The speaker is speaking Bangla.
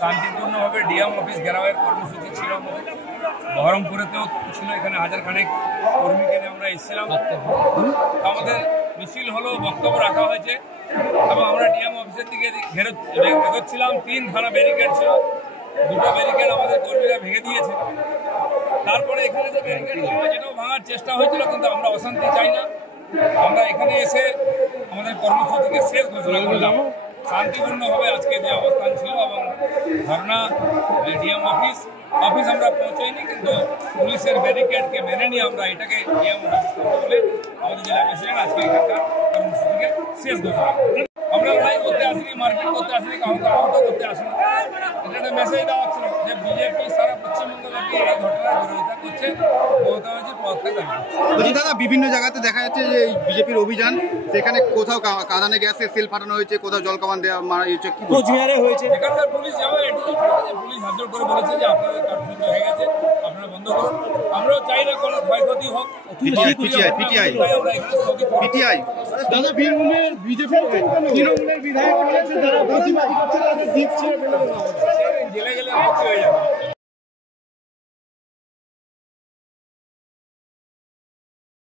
শান্তিপূর্ণভাবে ডিএম অফিস ঘেরাওয়ের কর্মসূচি ছিল। বহরমপুরেতেও ছিল, এখানে হাজার খানেক কর্মীকে নিয়ে আমরা এসেছিলাম। আমাদের মিছিল হলো, বক্তব্য রাখা হয়েছে এবং আমরা ডিএম অফিসের দিকে এগোচ্ছিলাম। 3খানা ব্যারিকেড ছিল, 2টো ব্যারিকেড আমাদের কর্মীরা ভেঙে দিয়েছে। তারপরে এখানে যে ব্যারিকেড যেটাও ভাঙার চেষ্টা হয়েছিল, কিন্তু আমরা অশান্তি চাই না। আমরা এখানে এসে আমাদের কর্মসূচিকে শেষ ঘোষণা করলাম। শান্তিপূর্ণভাবে আজকে যে অবস্থান ছিল এবং ধর্না ডিএম অফিস আমরা পৌঁছাইনি, কিন্তু পুলিশের ব্যারিকেডকে মেনে নিয়ে আমরা এটাকে ডিএম অফিস বলে আমাদের জেলা প্রেসিডেন্ট আজকে এখানকার কর্মসূচিকে শেষ ঘোষণা করলাম। আমরা লড়াই করতে আসিনি, মারপিট করতে আসিনি, কাউকে আহত করতে আসিনি। এটা একটা মেসেজ দেওয়া ছিল যে বিজেপি সারা পশ্চিমবঙ্গব্যাপী এই ঘটনার বিরোধিতা করছে, মমতা ব্যানার্জির পক্ষে দাঁড়িয়ে। দাদা, বিভিন্ন জায়গাতে দেখা যাচ্ছে যে বিজেপির অভিযান, সেখানে কোথাও কাঁদানে গ্যাসে সেল ফাটানো হয়েছে, কোথাাও জল কামান দেওয়া মারা হয়েছে, কোচবিহারে হয়েছে। এখানকার পুলিশ যাবে, এটুকু পুলিশ হাত জোর করে বলেছে যে আপনাদের কার্যক্রম হয়ে গেছে, আপনারা বন্ধ করুন। আমরাও চাই না কোনো ক্ষয়ক্ষতি হোক। পিটিআই দাদা, বীরভূমের বিজেপি তৃণমূলের বিধায়ক রয়েছে, তারা প্রতিবাদ করছে, তাদের দ্বীপ ছেড়ে ফেলে দেওয়া হচ্ছে। জেলে গেলে ভর্তি হয়ে যাবে।